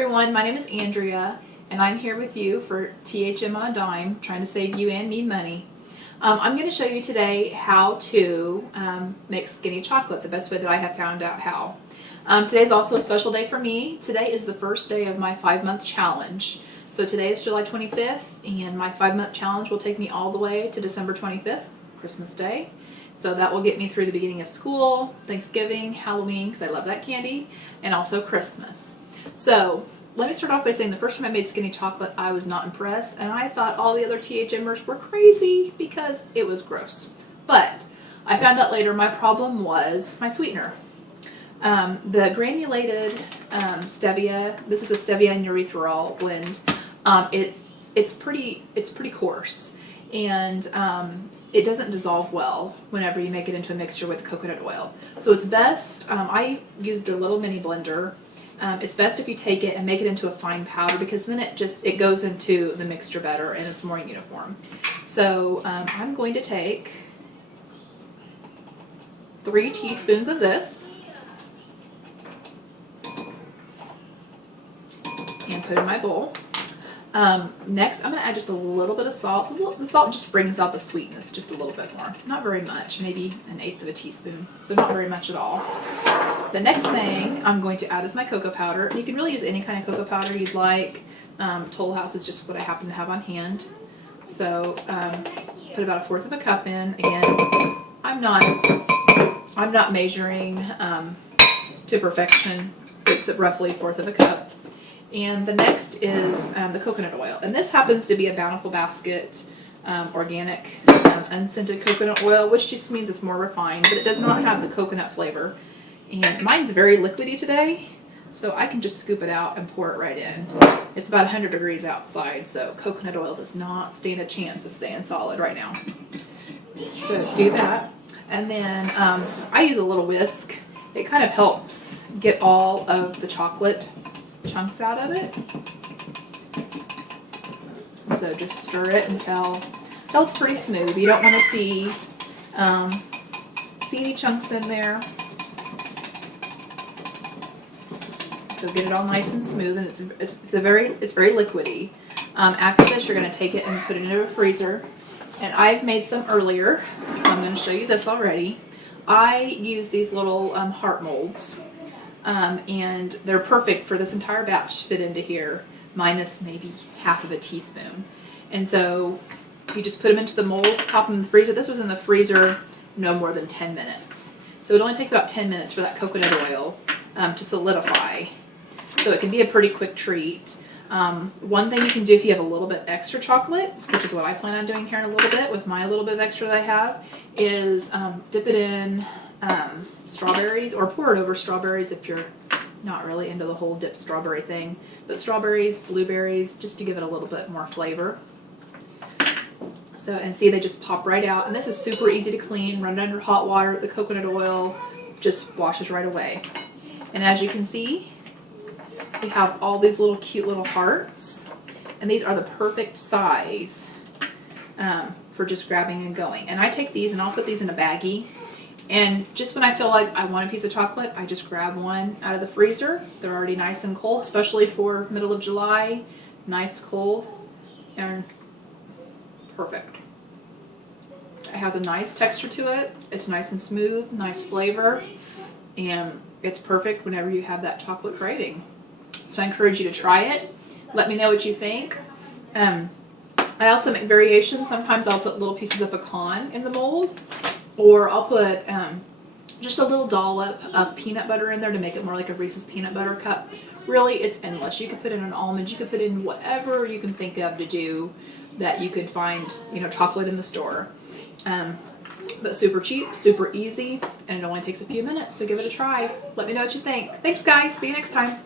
everyone, my name is Andrea and I'm here with you for THM on a Dime, trying to save you and me money. I'm going to show you today how to make skinny chocolate, the best way that I have found out how. Today is also a special day for me. Today is the first day of my 5-month challenge. So today is July 25th and my 5-month challenge will take me all the way to December 25th, Christmas Day. So that will get me through the beginning of school, Thanksgiving, Halloween, because I love that candy, and also Christmas. So let me start off by saying the first time I made skinny chocolate, I was not impressed, and I thought all the other THMers were crazy because it was gross. But I found out later my problem was my sweetener. The granulated stevia, this is a stevia and erythritol blend. It's pretty coarse, and it doesn't dissolve well whenever you make it into a mixture with coconut oil. So it's best, I used a little mini blender. It's best if you take it and make it into a fine powder, because then it goes into the mixture better and it's more uniform. So I'm going to take 3 teaspoons of this and put in my bowl. Next, I'm going to add just a little bit of salt. The salt just brings out the sweetness just a little bit more. Not very much, maybe 1/8 of a teaspoon, so not very much at all. The next thing I'm going to add is my cocoa powder. You can really use any kind of cocoa powder you'd like. Toll House is just what I happen to have on hand. So put about 1/4 of a cup in. Again, I'm not measuring to perfection. It's roughly 1/4 of a cup. And the next is the coconut oil. And this happens to be a Bountiful Basket organic unscented coconut oil, which just means it's more refined, but it does not have the coconut flavor. And mine's very liquidy today, so I can just scoop it out and pour it right in. It's about 100 degrees outside, so coconut oil does not stand a chance of staying solid right now. So do that. And then I use a little whisk. It kind of helps get all of the chocolate chunks out of it. So just stir it until it's pretty smooth. You don't want to see any chunks in there. So get it all nice and smooth, and it's very liquidy. After this, you're going to take it and put it into a freezer. And I've made some earlier, so I'm going to show you this already. I use these little heart molds. And they're perfect for this entire batch to fit into here, minus maybe 1/2 of a teaspoon. And so you just put them into the mold, pop them in the freezer. This was in the freezer no more than 10 minutes. So it only takes about 10 minutes for that coconut oil to solidify. So it can be a pretty quick treat. One thing you can do if you have a little bit extra chocolate, which is what I plan on doing here in a little bit with my little bit of extra that I have, is dip it in strawberries, or pour it over strawberries if you're not really into the whole dip strawberry thing. But strawberries, blueberries, just to give it a little bit more flavor. So, and see, they just pop right out. And this is super easy to clean. Run it under hot water. The coconut oil just washes right away. And as you can see, we have all these little cute little hearts. And these are the perfect size for just grabbing and going. And I take these and I'll put these in a baggie. And just when I feel like I want a piece of chocolate, I just grab one out of the freezer. They're already nice and cold, especially for middle of July. Nice cold and perfect. It has a nice texture to it. It's nice and smooth, nice flavor, and it's perfect whenever you have that chocolate craving. So I encourage you to try it. Let me know what you think. I also make variations. Sometimes I'll put little pieces of pecan in the mold. Or I'll put just a little dollop of peanut butter in there to make it more like a Reese's peanut butter cup. Really, it's endless. You could put in an almond. You could put in whatever you can think of to do that you could find, chocolate in the store. But super cheap, super easy, and it only takes a few minutes. So give it a try. Let me know what you think. Thanks, guys. See you next time.